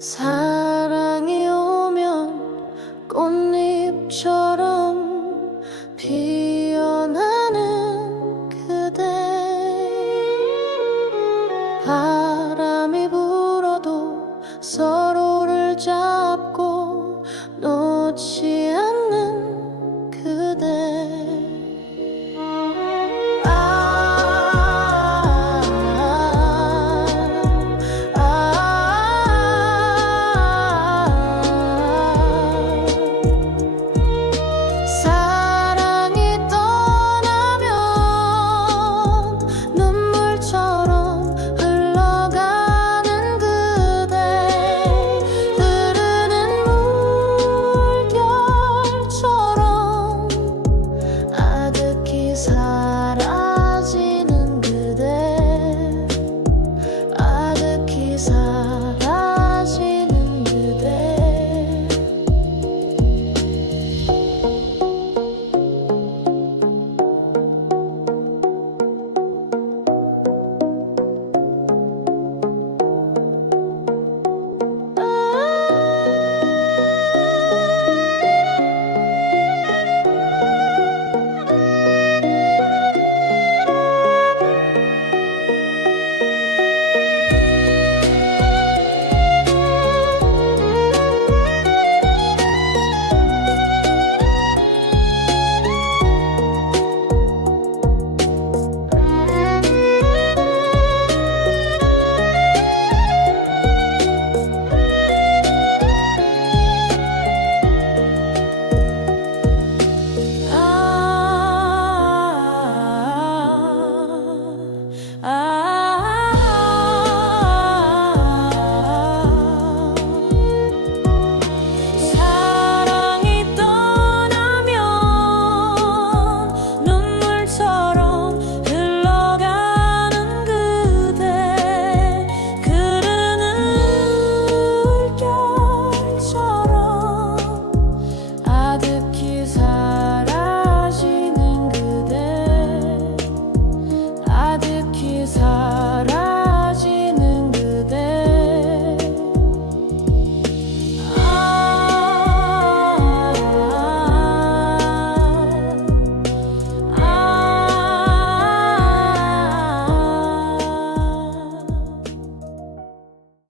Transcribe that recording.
사랑이 오면 꽃잎처럼 피어나는 그대. 바람이 불어도 서로를 잡고 놓지